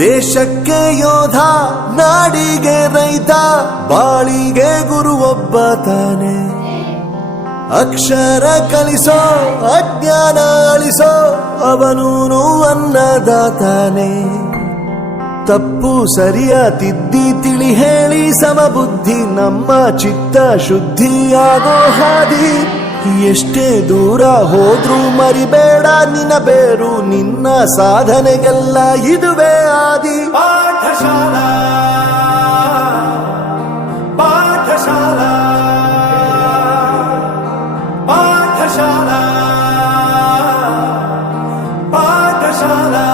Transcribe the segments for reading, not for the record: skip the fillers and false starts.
ದೇಶಕ್ಕೆ ಯೋಧ, ನಾಡಿಗೆ ರೈತ, ಬಾಳಿಗೆ ಗುರು ಒಬ್ಬ ತಾನೆ. ಅಕ್ಷರ ಕಲಿಸೋ, ಅಜ್ಞಾನ ಅಳಿಸೋ, ಅವನೂನು ಅನ್ನದಾತಾನೆ. ತಪ್ಪು ಸರಿಯ ತಿದ್ದಿ ತಿಳಿ ಹೇಳಿ ಸಮಬುದ್ಧಿ ನಮ್ಮ ಚಿತ್ತ ಶುದ್ಧಿಯಾಗೋ ಹಾದಿ. ಎಷ್ಟೇ ದೂರ ಹೋದ್ರೂ ಮರಿಬೇಡ ನಿನ್ನ ಬೇರು, ನಿನ್ನ ಸಾಧನೆಗೆಲ್ಲ ಇದುವೇ ಆದಿ. Pathshala Pathshala Pathshala Pathshala.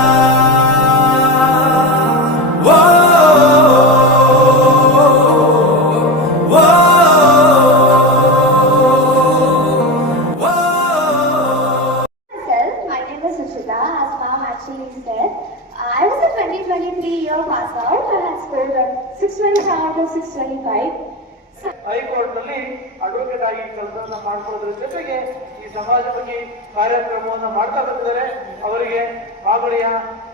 I was a 2023 year pass out. I had scored 625 out of 625. ಹೈಕೋರ್ಟ್ನಲ್ಲಿ ಅಡ್ವೊಕೇಟ್ ಆಗಿ ಕೆಲಸವನ್ನು ಮಾಡ್ಕೊಳ್ಳೋದ್ರ ಜೊತೆಗೆ ಈ ಸಮಾಜಮುಖಿ ಕಾರ್ಯಕ್ರಮವನ್ನು ಮಾಡ್ತಾ ಬಂದಿದ್ದಾರೆ. ಅವರಿಗೆ ಮಾಗಡಿಯ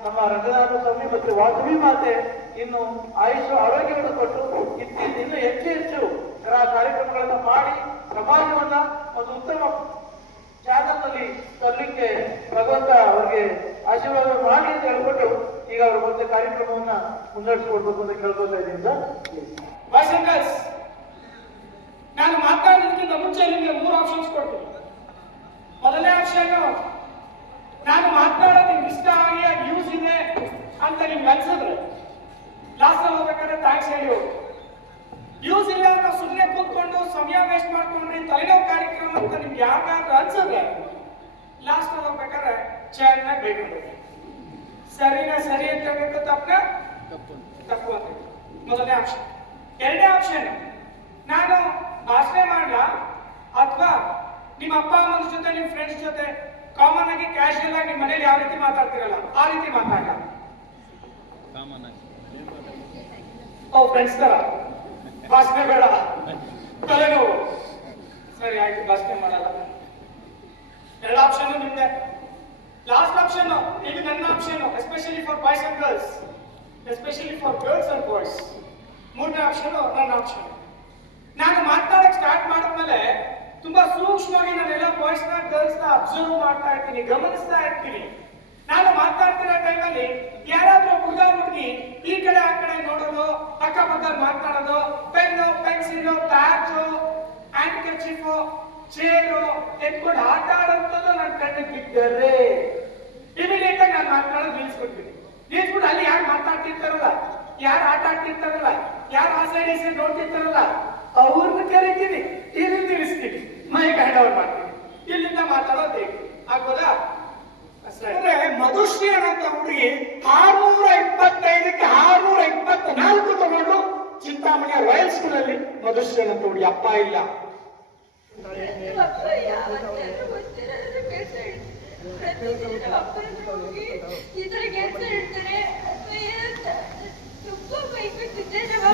ನಮ್ಮ ರಂಗನಾಥ ಸ್ವಾಮಿ ಮತ್ತು ವಾಸವಿ ಮಾತೆ ಇನ್ನು ಆಯುಷ್ ಆರೋಗ್ಯವನ್ನು ಕೊಟ್ಟು ಇನ್ನು ಹೆಚ್ಚು ಹೆಚ್ಚು ಕಾರ್ಯಕ್ರಮಗಳನ್ನು ಮಾಡಿ ಸಮಾಜವನ್ನ ಒಂದು ಉತ್ತಮ ಚಾನಲ್ನಲ್ಲಿ ತರಲಿಕ್ಕೆ ಭಗವಂತ ಅವರಿಗೆ ಆಶೀರ್ವಾದ ಮಾಡಿ ಅಂತ ಹೇಳ್ಬಿಟ್ಟು ಈಗ ಅವರು ಮತ್ತೆ ಕಾರ್ಯಕ್ರಮವನ್ನ ಮುನ್ನಡೆಸಿಕೊಡ್ಬೇಕು ಅಂತ ಕೇಳ್ಕೊತಾ ಇದ್ದೀನಿ ಸರ್. ನಾನು ಮಾತಾಡೋದಕ್ಕಿಂತ ಮುಂಚೆ ನಿಮಗೆ 3 ಆಪ್ಷನ್ಸ್ ಕೊಡ್ತೀನಿ. ಮೊದಲನೇ ಆಪ್ಷನ್, ನಾನು ಮಾತನಾಡೋದು ನಿಮ್ಗೆ ಇಷ್ಟ ಆಗಿ ಯೂಸ್ ಇದೆ ಅಂತ ನಿಮ್ಗೆ ಅನ್ಸಿದ್ರೆ ಲಾಸ್ಟ್ ಹೋಗ್ಬೇಕಾದ್ರೆ ಥ್ಯಾಂಕ್ಸ್ ಹೇಳಿ ಹೋಗಿ. ಯೂಸ್ ಇಲ್ಲ ಅಂತ ಸುಮ್ಮನೆ ಕೂತ್ಕೊಂಡು ಸಮಯ ವೇಸ್ಟ್ ಮಾಡ್ಕೊಂಡ್ರಿ ತಲೆನೋವು ಕಾರ್ಯಕ್ರಮ ಅಂತ ನಿಮ್ಗೆ ಯಾಕಾದ್ರೂ ಅನ್ಸಿದ್ರೆ ಲಾಸ್ಟ್ ಹೋಗ್ಬೇಕಾದ್ರೆ ಚೆನ್ನಾಗಿ ಬೇಕು. ಸರಿನಾ ಸರಿ ಅಂತ ಹೇಳ್ಬೇಕು, ತಪ್ಪನ ತಪ್ಪು ಅಂತ. ಮೊದಲನೇ ಆಪ್ಷನ್. ಎರಡನೇ ಆಪ್ಷನ್, ನಾನು ಭಾಷಣ ಮಾಡಲ ಅಥವಾ ನಿಮ್ಮ ಅಪ್ಪ ಅಮ್ಮನ ಜೊತೆ ನಿಮ್ಮ ಫ್ರೆಂಡ್ಸ್ ಜೊತೆ ಕಾಮನ್ ಆಗಿ ಕ್ಯಾಶುಯಲ್ ಆಗಿ ನಿಮ್ಮ ಮನೇಲಿ ಯಾವ ರೀತಿ ಮಾತಾಡ್ತಿರಲ್ಲ ಆ ರೀತಿ ಮಾತಾಡಲ್ಲ. ಫ್ರೆಂಡ್ಸ್ ತರ ಭಾಷಣ ಬೇಡ, ತಲೆನೋವು, ಸರಿ ಆಯ್ತು ಭಾಷಣ ಮಾಡಲ್ಲ. ಎರಡು ಆಪ್ಷನ್ ನಿಮ್ದೆ. ಲಾಸ್ಟ್ ಆಪ್ಷನ್ ಇದು ನನ್ನ option, especially for boys and girls, especially for girls and boys. ಮೂರನೇ ಆಪ್ಷನ್ ನನ್ನ ಆಪ್ಷನ್. ನಾನು ಮಾತನಾಡಕ್ ಸ್ಟಾರ್ಟ್ ಮಾಡಿದ್ಮೇಲೆ ತುಂಬಾ ಸೂಕ್ಷ್ಮವಾಗಿ ನಾನೆಲ್ಲ ಬಾಯ್ಸ್ ನ ಗರ್ಲ್ಸ್ ನ ಅಬ್ಸರ್ವ್ ಮಾಡ್ತಾ ಇರ್ತೀನಿ, ಗಮನಿಸ್ತಾ ಇರ್ತೀನಿ. ನಾನು ಮಾತನಾಡ್ತಿರೋ ಟೈಮಲ್ಲಿ ಯಾರಾದ್ರೂ ಹುಡುಗ ಹುಡುಗಿ ಈ ಕಡೆ ಆ ಕಡೆ ನೋಡೋದು, ಅಕ್ಕಪಕ್ಕ ಮಾತನಾಡೋದು, ಪೆನ್ನು ಪೆನ್ಸಿಲ್ ಬ್ಯಾಗು ಹ್ಯಾಂಡ್ಕರ್ಚೀಫು ಚೇರು ಎತ್ಕೊಂಡು ಆಟ ಆಡೋದು ನನ್ನ ಕಣ್ಣಿಗೆ ಬಿದ್ದರೆ ಇಮಿಡಿಯೇಟ್ ಆಗಿ ನಾನು ಮಾತನಾಡೋದು ನಿಲ್ಸ್ಕೊಡ್ತೀನಿ. ನಿಲ್ಸ್ಬಿಟ್ಟು ಅಲ್ಲಿ ಯಾರು ಮಾತಾಡ್ತಿರ್ತಾರಲ್ಲ, ಯಾರು ಆಟ ಆಡ್ತಿರ್ತಾರಲ್ಲ, ಯಾರು ಆ ಸೈಡ್ ಈ ಸೈಡ್ ನೋಡ್ತಿರ್ತಾರಲ್ಲ ಅವ್ರನ್ನ ಕರಿತೀನಿ, ಇಲ್ಲಿ ನಿಲ್ಲಿಸ್ತೀನಿ, ಮೈಕ್ ಹ್ಯಾಂಡ್ ಓವರ್ ಮಾಡ್ತೀನಿ, ಇಲ್ಲಿಂದ ಮಾತಾಡೋದು ಹೇಗೆ ಆಗ್ಬೋದಾ? ಅಂದ್ರೆ ಮಧುಶ್ರೀ ಅನ್ನೋ ಹುಡುಗಿ 625ಕ್ಕೆ 624 ತಗೊಂಡು ಚಿಂತಾಮಣಿಯ ರಾಯಲ್ ಸ್ಕೂಲ್ ಅಲ್ಲಿ ಮಧುಶ್ರೀ ಅನ್ನೋ ಹುಡುಗಿ. ಅಪ್ಪ ಇಲ್ಲ,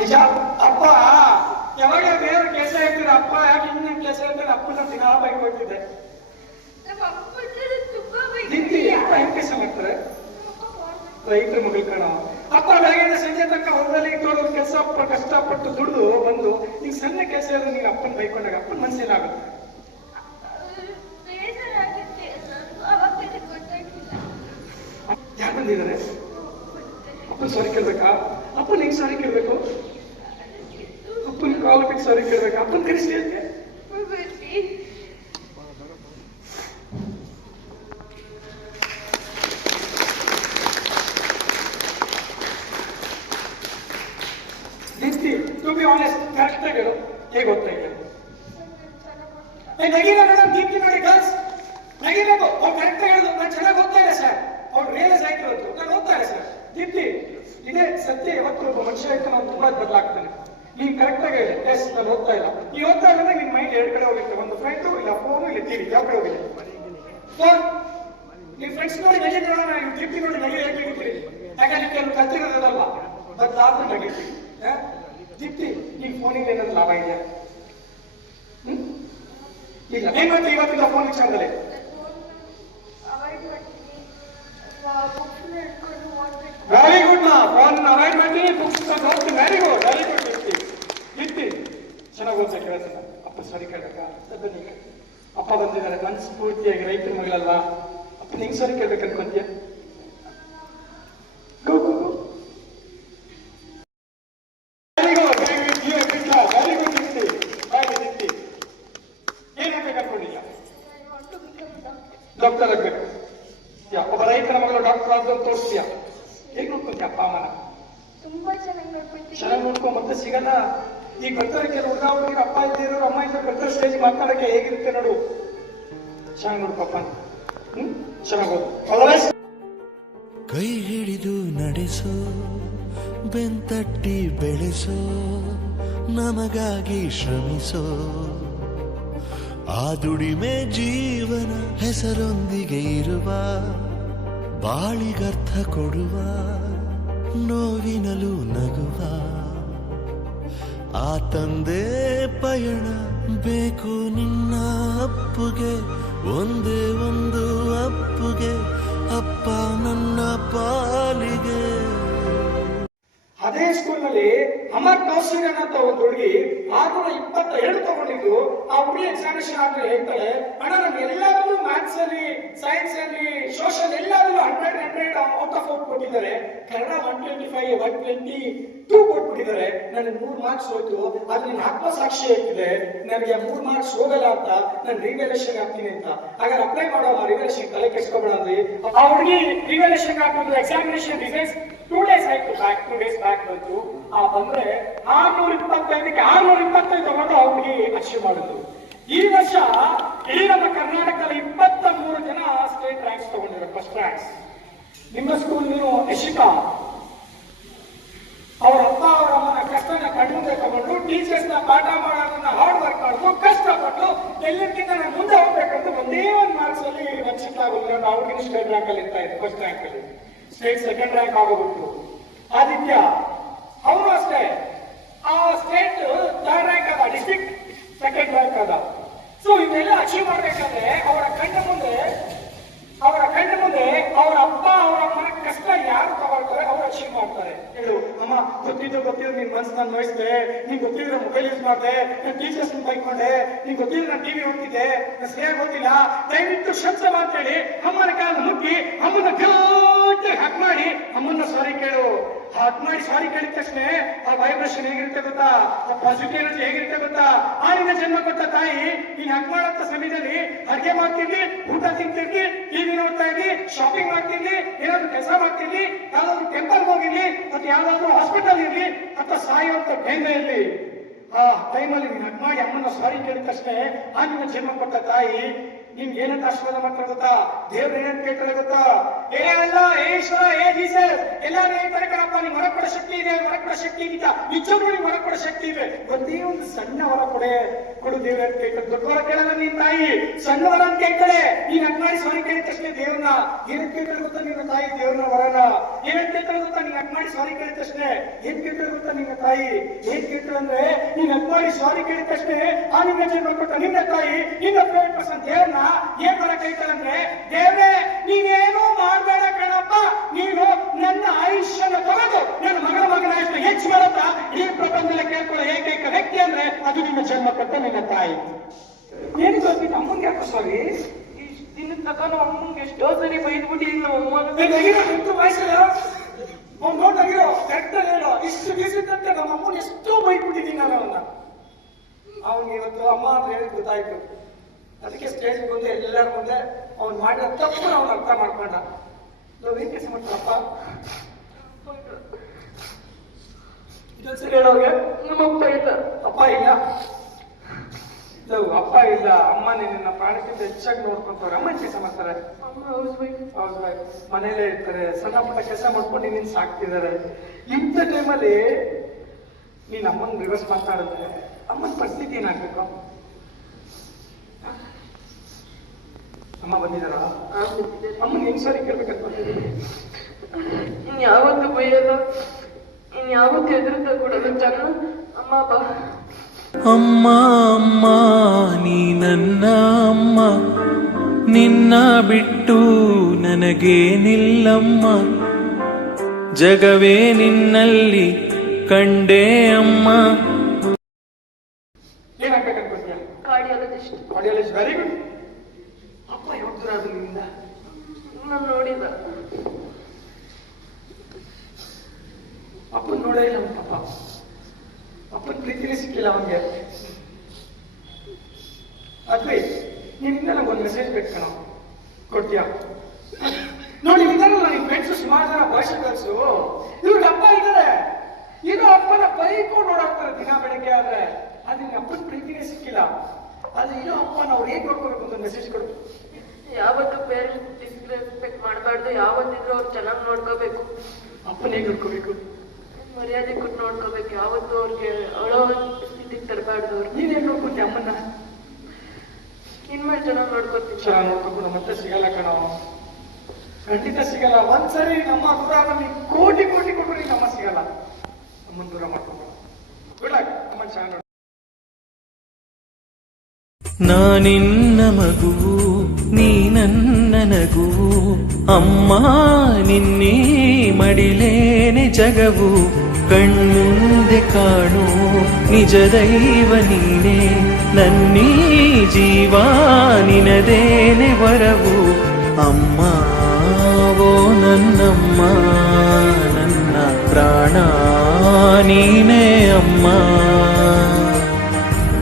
ನಿಜ. ಅಪ್ಪ ಯಾವಾಗ ಬೇರೆ ಕೆಲಸ ಇರ್ತಾರೆ, ಅಪ್ಪ ಯಾಕೆ ಇನ್ನೊಂದು ಕೆಲಸ ಇರ್ತಾರೆ, ಅಪ್ಪನ ದಿನ ಬೈಕ್ ಹೋಗ್ತಿದ್ದೆ. ಕೆಲಸ ಮಾಡ್ತಾರೆ ರೈತರ ಮಗಳು ಕಣ. ಅಪ್ಪ ಬೆಳಗಿಂದ ಸಂಜೆ ತನಕ ಹೊರದಲ್ಲಿ ಇಟ್ಟೋದು ಕೆಲಸ ಕಷ್ಟಪಟ್ಟು ದುಡಿದು ಬಂದು ಈಗ ಸಣ್ಣ ಕೆಲಸ ಇರೋದು ನೀನು ಅಪ್ಪನ ಬೈಕೊಂಡಾಗ ಅಪ್ಪನ ಮನಸ್ಸೇನಾಗುತ್ತೆ? ಯಾರು ಬಂದಿದ್ದಾರೆ? ಅಪ್ಪನ ಸಾರಿ ಕೇಳ್ಬೇಕಾ? ಅಪ್ಪನ ಹೆಂಗ್ ಸಾರಿ ಕೇಳ್ಬೇಕು? ಅಪ್ಪನ ಕಾಲು ಬಿಟ್ಟು ಸಾರಿ ಕೇಳ್ಬೇಕಾ? ಅಪ್ಪನ ಕರೆಸಿ ಹೇಳ್ತೆ. ಟು ಬಿ ಆನೆಸ್ಟ್ ಕರೆಕ್ಟ್ ಆಗಿ ಹೇಳು, ಹೇಗೆ ಓದ್ತಾ ಇದ್ದಾರೆ? ನಗಿನ ಮೇಡಮ್, ದೀಪ್ತಿ ನೋಡಿ ಗರ್ಲ್ಸ್ ನಗಿಬೇಕು. ಅವ್ರು ಕರೆಕ್ಟ್ ಆಗಿ ಹೇಳುದು, ನಾನು ಚೆನ್ನಾಗಿ ಓದ್ತಾ ಇಲ್ಲ ಸರ್, ಅವ್ರು ರಿಯಲೈಸ್ ಆಗಿರೋದು ನಾನು ಓದ್ತಾ ಇಲ್ಲ ಸರ್. ದೀಪ್ತಿ, ಇದೇ ಸತ್ಯ. ಯಾವತ್ತು ಒಬ್ಬ ಮನುಷ್ಯ ಇತ್ತು ನಾವು ತುಂಬಾ ಬದಲಾಗ್ತಾನೆ. ನೀನ್ ಕರೆಕ್ಟ್ ಆಗಿ ಹೇಳಿ, ಎಸ್ ನಾನು ಓದ್ತಾ ಇಲ್ಲ. ಈ ಓದ್ತಾ ಇಲ್ಲ ನಿನ್ ಮೈಂಡ್ ಎರಡು ಕಡೆ ಹೋಗಿರುತ್ತೆ, ಒಂದು ಫ್ರೆಂಡು ಇಲ್ಲ ಫೋನು ಇಲ್ಲ ಟಿವಿ, ಯಾವ ಕಡೆ ಹೋಗಿದೆ? ಫೋನ್. ನಿಮ್ ಫ್ರೆಂಡ್ಸ್ ನೋಡಿ ನಗಿ ನೋಡೋಣ, ದೀಪ್ತಿ ನೋಡಿ ನಗಿ ಹೇಗೆ ನಗಿತೀರಿ? ಯಾಕಂದ್ರೆ ಕೆಲವು ಕತ್ತಿರೋದಲ್ಲ, ಬದಲಾದ್ರೂ ನಗಿತೀವಿ. ದೀಪ್ತಿ, ಈಗ ಫೋನಿಗೆ ಏನಾದ್ರು ಲಾಭ ಇದೆಯಾ? ಇಲ್ಲ. ಏನ್ ಗೊತ್ತಾ ಇವತ್ತಿನ ಫೋನ್ ವಿಚಾರದಲ್ಲಿ? ವೆರಿ ಗುಡ್ ಮಾ. ಬುಕ್ಸ್ ತಗೊಂಡು ವೆರಿ ಗುಡ್ ಇರ್ತಿ ಚೆನ್ನಾಗಿ ಓದ್ತಾ ಕೆಲಸ ಅಪ್ಪ ಸರಿ ಕೇಳಕ್ಕ ಸದ್ಯ ಅಪ್ಪ ಬಂದಿದ್ದಾರೆ ಮನಸ್ಫೂರ್ತಿಯಾಗಿ ರೈತರ ಮಗಳಲ್ಲ ಅಪ್ಪ ನಿಂಗೆ ಸರಿ ಕೇಳ್ಬೇಕು ಅನ್ಕೊಂತೀಯ ಡಾಕ್ಟರ್ ಆಗ್ಬೇಕು ಒಬ್ಬ ರೈತರ ಮಗಳು ಡಾಕ್ಟರ್ ಆದ್ರೂ ತೋರಿಸ್ತೀಯ ಹೇಗೆ ನೋಡ್ಕೊಂತೀಯ ಅಪ್ಪ ಅಮ್ಮನ ತುಂಬಾ ಚೆನ್ನಾಗಿ ಚೆನ್ನಾಗಿ ನೋಡ್ಕೊ ಮತ್ತೆ ಸಿಗಲ್ಲ ಈಗ ಬರ್ತಾರೆ ಕೆಲವು ಹುಡುಗ ಹುಡುಗಿರು ಅಪ್ಪ ಇದ್ದಿರೋರು ಅಮ್ಮ ಇದ್ರು ಬರ್ತಾರೆ ಸ್ಟೇಜ್ ಮಾತಾಡಕ್ಕೆ ಹೇಗಿರುತ್ತೆ ನೋಡು ಚೆನ್ನಾಗಿ ನೋಡ್ಕೊಪ್ಪ ಚೆನ್ನಾಗಿ ಓದು ಕೈ ಹಿಡಿದು ನಡೆಸೋ ಬೆಂತಟ್ಟಿ ಬೆಳೆಸೋ ನಮಗಾಗಿ ಶ್ರಮಿಸೋ ಆ ದುಡಿಮೆ ಜೀವನ ಹೆಸರೊಂದಿಗೆ ಇರುವ ಬಾಳಿಗರ್ಥ ಕೊಡುವ ನೋವಿನಲು ನಗುವ ಆ ತಂದೆ ಪಯಣ ಬೇಕು ನಿನ್ನ ಅಪ್ಪುಗೆ ಒಂದೇ ಒಂದು ಅಪ್ಪುಗೆ ಅಪ್ಪ ನನ್ನ ಪಾಲಿಗೆ. ಅದೇ ಸ್ಕೂಲ್ನಲ್ಲಿ ಅಮರ್ ಕೌಶಿಕನ್ ಅಂತ ಒಂದು ಹುಡುಗಿ 622 ತಗೊಂಡಿದ್ದು ಆ ಹುಡುಗಿ ಎಕ್ಸಾಮಿನೇಷನ್ ಆದ್ಮೇಲೆ ಹೇಳ್ತಾಳೆ ಅಣ್ಣ ನಾನು ಎಲ್ಲಾದ್ರೂ ಮ್ಯಾಥ್ಸ್ ಅಲ್ಲಿ ಸೈನ್ಸ್ ಅಲ್ಲಿ ಸೋಷಿಯಲ್ ಎಲ್ಲಾದ್ರೂ 100 ಔಟ್ ಆಫ್ ಔಟ್ ಕೊಟ್ಟಿದ್ದಾರೆ ಕನ್ನಡ 125 122 ಕೊಟ್ಬಿಟ್ಟಿದ್ದಾರೆ ನನಗೆ 3 ಮಾರ್ಕ್ಸ್ ಹೋಯ್ತು ಅದು ನಿನ್ನ ಆತ್ಮಸಾಕ್ಷಿ ಆಗ್ತಿದೆ ನನಗೆ 3 ಮಾರ್ಕ್ಸ್ ಹೋಗಲ್ಲ ಅಂತ ನಾನು ರಿವ್ಯಾಲ್ಯೂಯೇಷನ್ ಆಗ್ತೀನಿ ಅಂತ ಹಾಗಾದ್ರೆ ಅಪ್ಲೈ ಮಾಡೋ ರಿವ್ಯಾಲ್ಯೂಯೇಷನ್ ತಲೆ ಕೆಡಿಸ್ಕೊಬೇಡ ಅಂದ್ರಿ ಆ ಹುಡುಗಿ ರಿವ್ಯಾಲ್ಯೂಯೇಷನ್ ಆಗ್ಬಿಟ್ಟು ಎಕ್ಸಾಮಿನೇಷನ್ ರಿಸಲ್ಟ್ಸ್ 2 days ಬ್ಯಾಕ್ ಬಂತು ಆ ಬಂದ್ರೆ 625ಕ್ಕೆ 625 ತಗೊಂಡು ಆ ಹುಡುಗಿ ಅಚೀವ್ ಮಾಡಿದ್ರು. ಈ ವರ್ಷ ಇಡೀ ನಮ್ಮ ಕರ್ನಾಟಕದಲ್ಲಿ 23 ಜನ ಸ್ಟೇಟ್ ರ್ಯಾಂಕ್ಸ್ ತಗೊಂಡಿದ್ದಾರೆ ಫಸ್ಟ್ ರ್ಯಾಂಕ್ಸ್. ನಿಮ್ಮ ಸ್ಕೂಲ್ ನೀವು ಯಶಿಕಾ ಅವ್ರ ಅಪ್ಪ ಅವರ ಅಮ್ಮನ ಕಷ್ಟನ ಕಣ್ಮುಂದೆ ತಗೊಂಡು ಟೀಚರ್ಸ್ ನ ಪಾಠ ಮಾಡೋದನ್ನ ಹಾರ್ಡ್ ವರ್ಕ್ ಮಾಡಿದ್ರು ಕಷ್ಟಪಟ್ಟು ಎಲ್ಲರಿಗಿಂತ ನಾನು ಮುಂದೆ ಹೋಗ್ಬೇಕಂತ ಒಂದೇ ಒಂದು ಮಾರ್ಕ್ಸ್ ಅಲ್ಲಿ ವಂಚಿತರಾಗೋದ್ರೆ ಅವ್ರಿಗಿನ ಸ್ಟೇಟ್ ರ್ಯಾಂಕ್ ಅಲ್ಲಿ ಇರ್ತಾ ಇತ್ತು ಫಸ್ಟ್ ರ್ಯಾಂಕ್ ಅಲ್ಲಿ ಸ್ಟೇಟ್ ಸೆಕೆಂಡ್ ರ್ಯಾಂಕ್ ಆಗೋಗ್ಬಿಟ್ಟು. ಆದಿತ್ಯ ಅವರು ಅಷ್ಟೇ ಆ ಸ್ಟೇಟ್ ಥರ್ಡ್ ರ್ಯಾಂಕ್ ಆದ ಡಿಸ್ಟ್ರಿಕ್ಟ್ ಸೆಕೆಂಡ್ ರ್ಯಾಂಕ್ ಆದ. ಸೊ ಇದೆಲ್ಲ ಅಚೀವ್ ಮಾಡ್ಬೇಕಾದ್ರೆ ಅವರ ಕಣ್ಣ ಮುಂದೆ ಅವರ ಅಪ್ಪ ಅವರ ಅಮ್ಮನ ಕಷ್ಟ ಯಾರು ತಗೊಳ್ತಾರೆ ಅವ್ರು ಅಚೀವ್ ಮಾಡ್ತಾರೆ. ಹೇಳು ಅಮ್ಮ ಗೊತ್ತಿದ್ದು ನಿನ್ ಮನ್ಸು ನಾನು ನೋಯಿಸಿದೆ ನಿನ್ ಗೊತ್ತಿದ್ರೆ ಮೊಬೈಲ್ ಯೂಸ್ ಮಾಡಿದೆ ನಾನು ಟೀಚರ್ಸ್ ಬೈಕೊಂಡೆ ನಿನ್ ಗೊತ್ತಿದ್ರೆ ನಾನು ಟಿವಿ ಹೋಗ್ತಿದ್ದೆ ನಾನು ಸರಿಯಾಗಿ ಗೊತ್ತಿಲ್ಲ ದಯವಿಟ್ಟು ಶಬ್ದ ಅಂತೇಳಿ ಅಮ್ಮನ ಕಾಲ ಮುಟ್ಟಿ ಅಮ್ಮನ ಗಟ್ಟಿ ಹಕ್ ಮಾಡಿ ಅಮ್ಮನ ಸಾರಿ ಕೇಳು. ಹಕ್ ಮಾಡಿ ಸಾರಿ ಕೇಳಿದ ತಕ್ಷಣ ಆ ವೈಬ್ರೇಷನ್ ಹೇಗಿರುತ್ತೆ ಗೊತ್ತಾ, ಆ ಪಾಸಿಟಿವ್ ಎನರ್ಜಿ ಹೇಗಿರುತ್ತೆ ಗೊತ್ತಾ. ಆಳಿನ ಜನ್ಮ ಕೊಟ್ಟ ತಾಯಿ ನೀನ್ ಹಕ್ ಮಾಡಂತ ಸಮಯದಲ್ಲಿ ಅಡ್ಗೆ ಮಾಡ್ತಿರ್ಲಿ, ಊಟ ತಿಂತಿರ್ಲಿ, ಟಿವಿ ನೋಡ್ತಾ ಇರ್ಲಿ, ಶಾಪಿಂಗ್ ಮಾಡ್ತಿರ್ಲಿ, ಏನಾದ್ರು ಕೆಲಸ ಮಾಡ್ತಿರ್ಲಿ, ಯಾವ್ದಾದ್ರು ಟೆಂಪಲ್ ಹೋಗಿರ್ಲಿ ಮತ್ತೆ ಯಾವ್ದಾದ್ರು ಹಾಸ್ಪಿಟಲ್ ಇರ್ಲಿ ಅಥವಾ ಸಾಯುವಂತ ಟೈಮ್ ಇರ್ಲಿ, ಆ ಟೈಮಲ್ಲಿ ನೀನ್ ಹಕ್ ಮಾಡಿ ಅಮ್ಮನ ಸಾರಿ ಕೇಳಿದ ತಕ್ಷಣ ಆ ನಿನ್ನ ಜನ್ಮ ಕೊಟ್ಟ ತಾಯಿ ನಿಮ್ಗೆ ಏನಂತ ಆಶೀರ್ವಾದ ಮಾಡ್ತಾರೆ ಗೊತ್ತಾ, ದೇವ್ರ ಏನಂತ ಕೇಳ್ತಾರೆ ಗೊತ್ತಾ, ಏ ಅಲ್ಲ ಏ ಈಶ್ವರ ಏ ಜೀಸಸ್ ಎಲ್ಲಾರು ಹೇಳ್ತಾರೆ ಕಣಪ್ಪ ನೀನ್ ಹೊರ ಕೊಡೋ ಶಕ್ತಿ ಇದೆ, ಹೊರ ಕೊಡೋ ಶಕ್ತಿ ಇದೀತ ನಿಜಕ್ಕೂ ನೀನ್ ಹೊರ ಕೊಡೋ ಶಕ್ತಿ ಇದೆ, ಒಂದೇ ಒಂದು ಸಣ್ಣ ಹೊರ ಕೊಡು ದೇವ್ರ ಅಂತ ಕೇಳ್ತಾರೆ. ದೊಡ್ಡ ಹೊರ ಕೇಳಲ್ಲ ನಿನ್ ತಾಯಿ, ಸಣ್ಣ ಹೊರ ಅಂತ ಕೇಳ್ತಾಳೆ. ನೀನ್ ಹಂಗ್ ಮಾಡಿ ಸಾರಿ ಕೇಳಿದ ತಕ್ಷಣ ದೇವ್ರನ್ನ ಏನಂತ ಕೇಳ್ತಾರೆ ಗೊತ್ತಾ ನಿನ್ನ ತಾಯಿ, ದೇವ್ರನ್ನ ಹೊರನ ಏನಂತ ಕೇಳ್ತಾರೆ ಗೊತ್ತಾ, ನೀನ್ ಹಂಗ್ ಮಾಡಿ ಸಾರಿ ಕೇಳಿದ ತಕ್ಷಣ ಏನ್ ಕೇಳ್ತಾರೆ ಗೊತ್ತಾ ನಿನ್ನ ತಾಯಿ, ಏನ್ ಕೇಳ್ತಾರೆ ಅಂದ್ರೆ ನೀನ್ ಹಂಗ್ ಮಾಡಿ ಸಾರಿ ಕೇಳಿದ ತಕ್ಷಣ ಆ ನಿನ್ನ ಜನ್ಮ ಕೊಟ್ಟ ನಿನ್ನ ತಾಯಿ ನಿನ್ನ ಫೇವರೇಟ್ ಪರ್ಸನ್ ದೇವ್ರನ್ನ ಏನ್ ಬರ ಕೈತಾರಂದ್ರೆ, ದೇವ್ರೆ ನೀನೇನು ಮಾಡಬೇಡ ಕಣಪ್ಪ, ನೀನು ನನ್ನ ಆಯುಷ್ಯನ ತಗೊಂಡು ನನ್ನ ಮಗನ ಆಯುಷ್ಯ ಹೆಚ್ಚು ಮಾಡತ್ತ ಈ ಪ್ರಪಂಚದಲ್ಲಿ ಕೇಳ್ಕೊಳ್ಳೋ ಏಕೈಕ ವ್ಯಕ್ತಿ ಅಂದ್ರೆ ಅದು ನಿಮ್ಮ ಜನ್ಮ ಕೊಟ್ಟ ನಿನ್ನ ತಾಯಿ. ಏನು ಗೊತ್ತಿಲ್ಲ ಅಮ್ಮಂಗೆ ಯಾಕೆ ಸಾರಿ ದಿನ ತಗೊಂಡು ಅಮ್ಮಂಗೆ ಎಷ್ಟೋ ಸರಿ ಬೈದ್ಬಿಟ್ಟಿಲ್ಲ ವಯಸ್ಸಲ್ಲ ಅವ್ನು ನೋಡಿರೋ ಕರೆಕ್ಟ್ ಹೇಳೋ ಇಷ್ಟು ದಿವಸದಂತೆ ನಮ್ಮ ಅಮ್ಮನ ಎಷ್ಟೋ ಬೈದ್ಬಿಟ್ಟಿದ್ದೀನಿ ನಾನು ಅವನ್ನ. ಅವ್ನಿಗೆ ಇವತ್ತು ಅಮ್ಮ ಅಂತ ಹೇಳಿ ಗೊತ್ತಾಯ್ತು. ಅದಕ್ಕೆ ಸ್ಟೇಜ್ ಬಂದು ಎಲ್ಲರ ಮುಂದೆ ಅವ್ನು ಮಾಡಿದ ತಪ್ಪು ಅವ್ನು ಅರ್ಥ ಮಾಡ್ಕೊಂಡ. ನಾವೇನ್ ಕೆಲಸ ಮಾಡ್ತಾರಪ್ಪ ಇದೊಂದ್ಸರಿ ಹೇಳೋರ್ಗೆ ನಮ್ಮಪ್ಪ ಇಲ್ಲ, ಅಪ್ಪ ಇಲ್ಲ, ಅಪ್ಪ ಇಲ್ಲ, ಅಮ್ಮ ನಿನ್ನ ಪ್ರಾಣಕ್ಕಿಂತ ಹೆಚ್ಚಾಗಿ ನೋಡ್ಕೊಂತವ್ರೆ. ಅಮ್ಮ ಕೆಲಸ ಮಾಡ್ತಾರೆ, ಮನೇಲೇ ಇರ್ತಾರೆ, ಸಣ್ಣ ಪುಟ್ಟ ಕೆಲಸ ಮಾಡ್ಕೊಂಡು ನಿನ್ನ ಸಾಕ್ತಿದ್ದಾರೆ. ಇಂಥ ಟೈಮಲ್ಲಿ ನೀನ್ ಅಮ್ಮನ್ ರಿವರ್ಸ್ ಮಾತಾಡಿದ್ರೆ ಅಮ್ಮನ ಪರಿಸ್ಥಿತಿ ಏನಾಗ್ಬೇಕು? ಅಮ್ಮ ಬಂದಿದಾರ? ಅಮ್ಮನ ಹೆಂಗ್ ಸಾರಿ ಕೇಳ್ಬೇಕಂತ ಬಂದಿದ್ದೀನಿ. ಇನ್ಯಾವತ್ತು ಬೈಯಲ್ಲ, ಇನ್ಯಾವತ್ತು ಎದುರುತ್ತ ಕೊಡಲ್ಲ. ಜನ ಅಮ್ಮ ಬಾ ಅಮ್ಮ ಅಮ್ಮ ನೀ ನನ್ನ ಅಮ್ಮ, ನಿನ್ನ ಬಿಟ್ಟು ನನಗೇನಿಲ್ಲಮ್ಮ. ಜಗವೇ ನಿನ್ನಲ್ಲಿ ಕಂಡೇ ಅಮ್ಮ. ಏನಾಗ್ಬೇಕು ಅನ್ಕೋತೀಯ? ಕಾರ್ಡಿಯಾಲಜಿಸ್ಟ್. Cardiology, very good. ಅಪ್ಪ ಯಾವಾಗ ದೂರ ಆದ್ರು ನಿನ್ನಿಂದ? ನಾನು ನೋಡಿಲ್ಲ. ಅಪ್ಪನ್ ನೋಡೇ ಇಲ್ಲ ಅವನ ಪಾಪ. ಅಪ್ಪನ ಪ್ರೀತಿನೇ ಸಿಕ್ಕಿಲ್ಲ ಅವನಿಗೆ. ಅದ್ವೈ, ನಿನ್ನಿಂದ ನಂಗೊಂದು ಮೆಸೇಜ್ ಬೇಕು ಕಣೋ, ಕೊಡ್ತೀಯಾ? ನೋಡಿ, ಇದಾರಲ್ಲ ನಿನ್ ಫ್ರೆಂಡ್ಸ್ ಸುಮಾರು ಜನ ಬಾಯ್ಸ್ ಗರ್ಲ್ಸು, ಇವ್ರಿಗೆ ಅಪ್ಪ ಇದ್ದಾರೆ, ಏನೋ ಅಪ್ಪನ ಬೈಕೊಂಡು ಓಡಾಡ್ತಾರೆ ದಿನ ಬೆಳಗ್ಗೆ. ಆದ್ರೆ ಅದು ನಿನ್ನ ಅಪ್ಪನ ಪ್ರೀತಿನೇ ಸಿಕ್ಕಿಲ್ಲ. ಆದ್ರೆ ಏನೋ ಅಪ್ಪನ ಅವ್ರು ಹೇಗೆ ನೋಡ್ಕೋಬೇಕು ಅಂತ ಮೆಸೇಜ್ ಕೊಡು. ಯಾವತ್ತು ಪೇರೆಂಟ್ಸ್ ಡಿಸ್ರೆಸ್ಪೆಕ್ಟ್ ಮಾಡಬಾರ್ದು, ಯಾವತ್ತಿದ್ರು ಅವ್ರು ಚೆನ್ನಾಗಿ ನೋಡ್ಕೋಬೇಕು. ಅಪ್ಪನ ಹೇಗೆ ನೋಡ್ಕೋಬೇಕು? ಮರ್ಯಾದೆ ಕೊಟ್ಟು ನೋಡ್ಕೋಬೇಕು. ಯಾವತ್ತು ಅವ್ರಿಗೆ ಅಳೋ ಸ್ಥಿತಿಗೆ ತರಬಾರ್ದು. ಅವ್ರು ನೀನ್ ಹೇಗೆ ನೋಡ್ಕೊತಿ ಅಮ್ಮನ್ನ? ಇನ್ಮೇಲೆ ಚೆನ್ನಾಗಿ ನೋಡ್ಕೋತೀನಿ. ಚೆನ್ನಾಗಿ ನೋಡ್ಕೊಂಡು ಮತ್ತೆ ಸಿಗಲ್ಲ ಕಣೋ, ಖಂಡಿತ ಸಿಗಲ್ಲ. ಒಂದ್ಸರಿ ನಮ್ಮ ದೂರ ಕೋಟಿ ಕೋಟಿ ಕೊಟ್ಟರು ನಮ್ಮ ಸಿಗಲ್ಲ. ನಮ್ಮನ್ನ ದೂರ ಮಾಡ್ಕೊಂಡು ಗುಡ್ ಅಮ್ಮನ್ ಚೆನ್ನಾಗಿ. ನಾನಿನ್ನ ಮಗುವು ನೀ ನನ್ನ ನಗುವು ಅಮ್ಮ, ನಿನ್ನೆ ಮಡಿಲೇನೆ ಜಗವು. ಕಣ್ಮುಂದೆ ಕಾಣು ನಿಜ ದೈವ ನೀನೇ, ನನ್ನೀ ಜೀವ ನಿನದೇನೆ ವರವು. ಅಮ್ಮ ಓ ನನ್ನಮ್ಮ, ನನ್ನ ಪ್ರಾಣ ನೀನೇ ಅಮ್ಮ.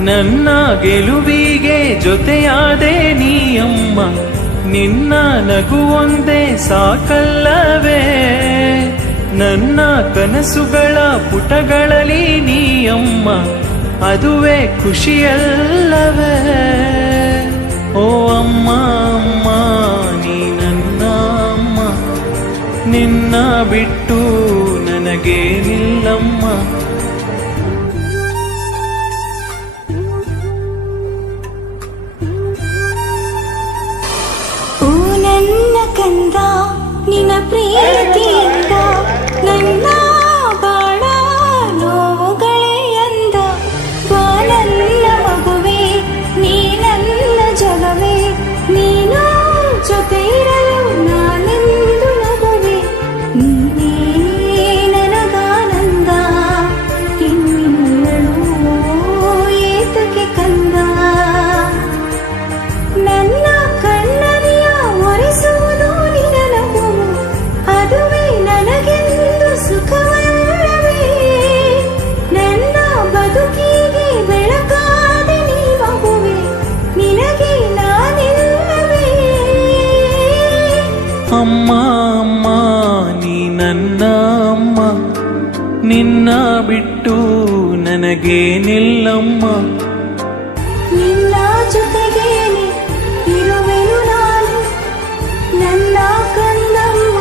ನನ್ನ ಗೆಲುವಿಗೆ ಜೊತೆಯಾದೆ ನೀ ಅಮ್ಮ, ನಿನ್ನ ನಗು ಒಂದೇ ಸಾಕಲ್ಲವೇ. ನನ್ನ ಕನಸುಗಳ ಪುಟಗಳಲ್ಲಿ ನೀ ಅಮ್ಮ, ಅದುವೇ ಖುಷಿಯಲ್ಲವೇ. ಓ ಅಮ್ಮ ಅಮ್ಮ ನೀ ನನ್ನ ಅಮ್ಮ, ನಿನ್ನ ಬಿಟ್ಟು ನನಗೇನಿಲ್ಲಮ್ಮ. ನನ್ನ ಕಂದ ನಿನ್ನ ಪ್ರೀತಿಯಿಂದ ನನ್ನ ಬಾಳ ನೋವುಗಳೇ ಅಂದ. ಬಾ ನನ್ನ ಮಗುವೆ, ನೀ ನನ್ನ ಜಗವೇ, ನೀನು ಜೊತೆ ಇರಲು ನಾನೆಂದು ನಗುವೆ. ನೀನೇ ನನಗಾನಂದ, ಇನ್ನಿನ್ನಳು ಏತಕ್ಕೆ ಕಂದ. ನನ್ನ ಕಣ್ಣರಿಯ ಒರೆಸುವುದು ನಿನ್ನ ನಗುವು, ಅದುವೇ ನನಗೆಂದು ಸುಖವಲ್ಲವೇ. ನನ್ನ ಬದುಕಿಗೆ ಬೆಳಕಾದ ನೀ ಮಗುವೆ, ನಿನಗೆ ನಾನಿಲ್ಲವೇ. ಅಮ್ಮ ಅಮ್ಮ ನೀ ನನ್ನ ಅಮ್ಮ, ನಿನ್ನ ಬಿಟ್ಟು ನನಗೇನಿಲ್ಲಮ್ಮ. ನಿನ್ನ ಜೊತೆಗೇನೆ ಇರುವೆನು ನಾನು, ನನ್ನ ಕಂದಮ್ಮ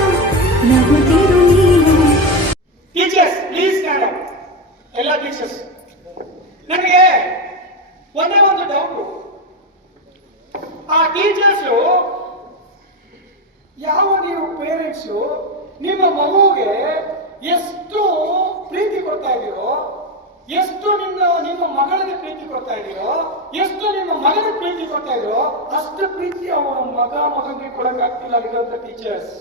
ನಗುತ್ತಿರು ನೀನು. Teachers please stand up. ಎಲ್ಲ ಟೀಚರ್ಸ್, ನನಗೆ ಒಂದೇ ಒಂದು ಡೌಟ್. ಆ ಟೀಚರ್ಸು ಯಾವ ನೀವು ಪೇರೆಂಟ್ಸು ನಿಮ್ಮ ಮಗುಗೆ ಎಷ್ಟು ಪ್ರೀತಿ ಕೊಡ್ತಾ ಇದೀರೋ, ಎಷ್ಟು ನಿಮ್ಮ ಮಗಳಿಗೆ ಪ್ರೀತಿ ಕೊಡ್ತಾ ಇದೀರೋ, ಎಷ್ಟು ನಿಮ್ಮ ಮಗನಿಗೆ ಪ್ರೀತಿ ಕೊಡ್ತಾ ಇದೀರೋ, ಅಷ್ಟು ಪ್ರೀತಿ ಅವರ ಮಗನಿಗೆ ಕೊಡಕ್ಕಾಗ್ತಿಲ್ಲ ಇರೋಂಥ ಟೀಚರ್ಸ್.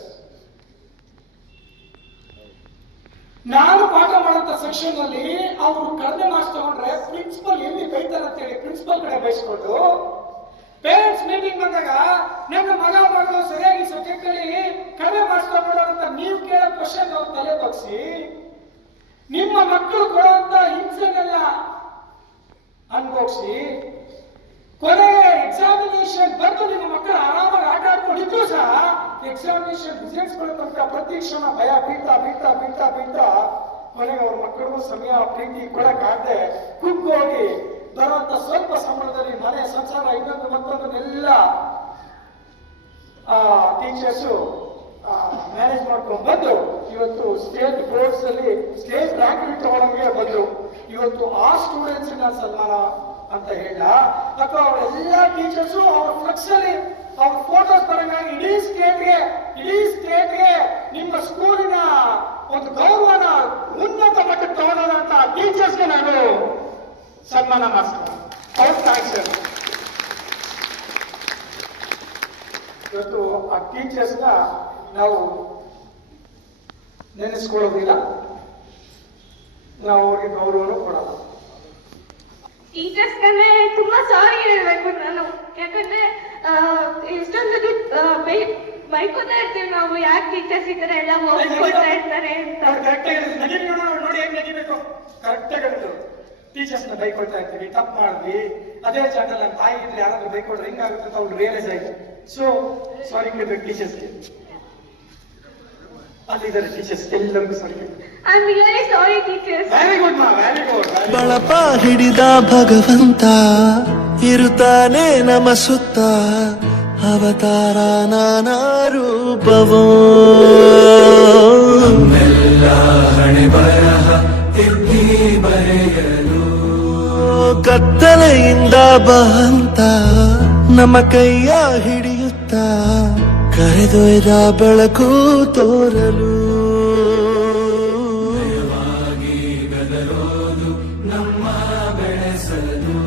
ನಾನು ಪಾಠ ಮಾಡೋಂಥ ಸೆಕ್ಷನ್ ಅಲ್ಲಿ ಅವರು ಕಡಿಮೆ ಮಾರ್ಕ್ಸ್ ತಗೊಂಡ್ರೆ ಪ್ರಿನ್ಸಿಪಲ್ ಎಲ್ಲಿ ಬೈತಾರೆ ಅಂತೇಳಿ ಪ್ರಿನ್ಸಿಪಲ್ ಕಡೆ ಬಯಸ್ಕೊಂಡು, ಪೇರೆಂಟ್ಸ್ ಮೀಟಿಂಗ್ ಬಂದಾಗ ನನ್ನ ಮಗಳು ಸರಿಯಾಗಿ ಸಬ್ಜೆಕ್ಟ್ ಅಲ್ಲಿ ಕಡಿಮೆ ಮಾರ್ಕ್ಸ್ ತಗೊಂಡು ಅಂತ ನೀವು ಕೇಳೋ ಕ್ವಶನ್ ಅವ್ರು ತಲೆ ಬಗ್ಸಿ, ನಿಮ್ಮ ಮಕ್ಕಳು ಕೊಡುವಂತ ಹಿಂಸೆನೆಲ್ಲ ಅನುಭವಿಸಿ, ಕೊನೆಗೆ ಎಕ್ಸಾಮಿನೇಷನ್ ಬಂದು ನಿಮ್ಮ ಮಕ್ಕಳು ಆರಾಮಾಗಿ ಆಟ ಆಡ್ಕೊಂಡಿದ್ರು ಸಹ ಎಕ್ಸಾಮಿನೇಷನ್ ರಿಸಲ್ಟ್ಸ್ ಬರೋ ತನಕ ಪ್ರತಿ ಕ್ಷಣ ಭಯ ಬೀಳ್ತಾ ಬೀಳ್ತಾ ಬೀಳ್ತಾ ಬೀಳ್ತಾ ಕೊನೆಗೆ ಅವ್ರ ಮಕ್ಕಳಿಗೂ ಸಮಯ ಪ್ರೀತಿ ಕೊಡಕ್ಕಾಗದೆ ಕುಗ್ಗೋಗಿ ಬರುವಂತ ಸ್ವಲ್ಪ ಸಂಬಳದಲ್ಲಿ ಮನೆ ಸಂಸಾರ ಇನ್ನೊಂದು ಮತ್ತೊಂದನ್ನೆಲ್ಲ ಟೀಚರ್ಸು ಮ್ಯಾನೇಜ್ ಮಾಡ್ಕೊಂಡು ಬಂದು ಇವತ್ತು ಸ್ಟೇಟ್ ಬೋರ್ಡ್ಸ್ ಅಲ್ಲಿ ಸ್ಟೇಟ್ ರ್ಯಾಂಕ್ ತಗೊಳಂಗೆ ಬಂದ್ರು. ಇವತ್ತು ಆ ಸ್ಟೂಡೆಂಟ್ಸ್ ಸನ್ಮಾನ ಅಂತ ಹೇಳ, ಅಥವಾ ಅವರೆಲ್ಲ ಟೀಚರ್ಸು ಅವ್ರ ಫ್ಲೆಕ್ಸ್ ಅಲ್ಲಿ ಅವ್ರ ಫೋಟೋಸ್ ತರಂಗಾಗಿ ಇಡೀ ಸ್ಟೇಟ್ಗೆ ನಿಮ್ಮ ಸ್ಕೂಲಿನ ಒಂದು ಗೌರವನ ಉನ್ನತ ಮಟ್ಟಕ್ಕೆ ತಗೊಳ್ಳೋದಂತ ಟೀಚರ್ಸ್ಗೆ ನಾನು ಸನ್ಮಾನ ಮಾಡಿಸ್ತೀನಿ. ಅವ್ರ ಥ್ಯಾಂಕ್ಸ್. ಇವತ್ತು ಆ ಟೀಚರ್ಸ್ನ ನಾವು ನೆನೆಸ್ಕೊಳ್ಳೋದಿಲ್ಲ, ನಾವು ಅವ್ರಿಗೆ ಗೌರವನೂ ಕೊಡಲ್ಲ. ಟೀಚರ್ಸ್ಗೆ ತುಂಬಾ ಸಾರಿ ಹೇಳ್ಬೇಕು ನಾನು. ಯಾಕಂದ್ರೆ ಇಷ್ಟೊಂದು ಬೈಕೋತಾ ಇರ್ತೀವಿ ನಾವು, ಯಾಕೆ ಟೀಚರ್ಸ್ ಈ ತರ ಎಲ್ಲ ಹೋಗ್ಕೊಳ್ತಾ ಇರ್ತಾರೆ ಅಂತ. ನೋಡಿ ಹೆಂಗ್ ನಗಿಬೇಕು, ಕರೆಕ್ಟಾಗಿ ಹೇಳಿದ್ರು. ಟೀಚರ್ಸ್ನ ಬೈಕೊಳ್ತಾ ಇರ್ತೀವಿ, ತಪ್ಪು ಮಾಡಿದ್ವಿ, ಅದೇ ಜಾಗದಲ್ಲಿ ನನ್ನ ತಾಯಿ ಇದ್ರೆ ಯಾರಾದ್ರೂ ಬೈಕೊಡ್ರೆ ಹೆಂಗಾಗುತ್ತೆ ಅಂತ ಅವ್ರು ರಿಯಲೈಸ್ ಆಯ್ತು. ಸೊ ಸಾರಿ ಕೇಳ್ಬೇಕು ಟೀಚರ್ಸ್ಗೆ. ಅಲ್ಲಿದ್ದಾರೆ ಟೀಚರ್ಸ್, ಎಲ್ಲರಿಗೂ ಸಾರಿ. I'm really sorry teachers. Very good ಮಾ, ವೆರಿ ಗುಡ್. ಬಳಪ ಹಿಡಿದ ಭಗವಂತ ಇರುತ್ತಾನೆ ನಮ ಸುತ್ತ, ಅವತಾರ ನಾನಾ ರೂಪವೋ. ಹಣೆ ಬರಹ ತಿದ್ದಿ ಬರೆಯಲು ಕತ್ತಲೆಯಿಂದ ಬಹಂತ ನಮ್ಮ ಕೈಯ ಹಿಡಿಯುತ್ತ, ಕರೆದೊಯ್ದ ಬೆಳಕು ತೋರಲು. ನಮ್ಮ ಬೆಳೆಸಲು